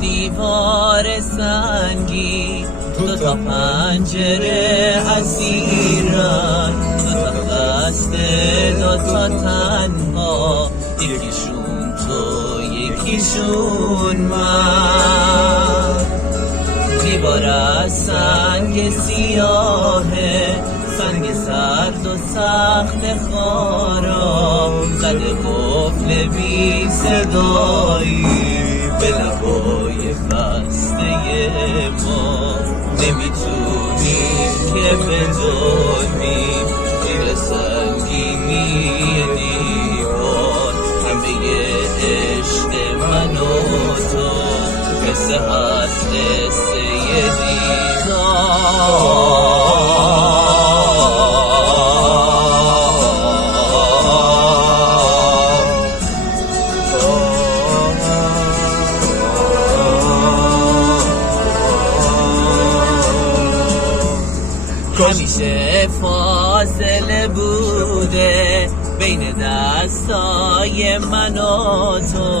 دیوار سنگی، دو تا پنجره اسیرن، دو تا خسته دو تا تنها، یکیشون تو یکیشون من. دیوار از سنگ سیاهه، سنگ سرد و سخت خارا، زده قفل بی صدایی به لبای خسته ما. نمیتونیم که بدونیم زیر سنگینی دیوار همه عشق من و تو، قصه هست قصه دیدار. همیشه فاصله بوده بین دستای من و تو،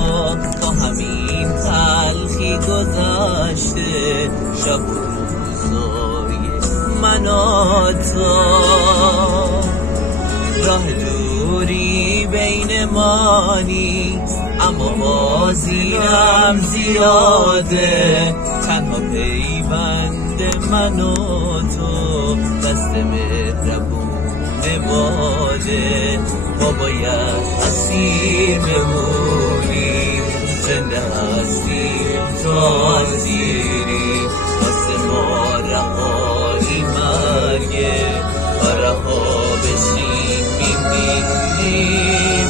تا همین تلخی گذشته شب و روزای من و تو. راه دوری بین ما نیست اما بازیم زیاده، تنها پیوند من و تو دست مهربون باده. ما باید اسیر بمونیم، زنده هستیم تا اسیریم، واسه ما رهایی مرگه، تا رها بشیم میمیریم.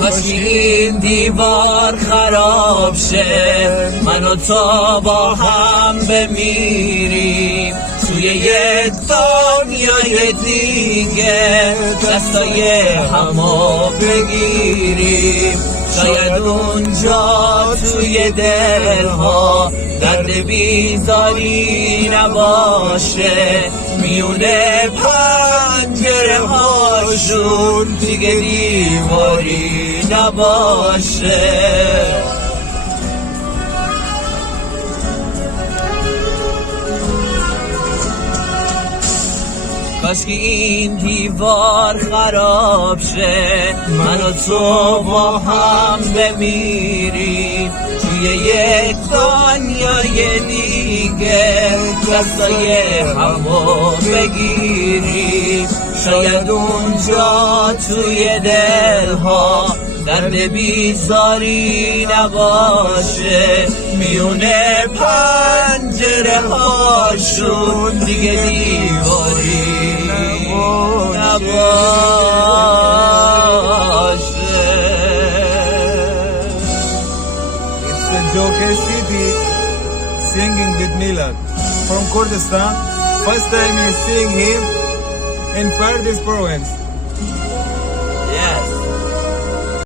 کاشکی این دیوار خراب شه، من و تو با هم بمیریم توی یه دنیای دیگه، دستای همو بگیریم. شاید اونجا توی دلها درد بیزاری نباشه، میونه پنجره هاشون دیگه دیواری نباشه. کاشکی این دیوار خراب شه، من و تو با هم بمیریم توی یک دنیای دیگه، دستای همو بگیریم. شاید اونجا توی دلها درد بیزاری نباشه، میونه پنجره هاشون دیگه دیواری نباشه. It's the Joker City singing with Milad from Kurdistan. First time you seeing him in Pardis province.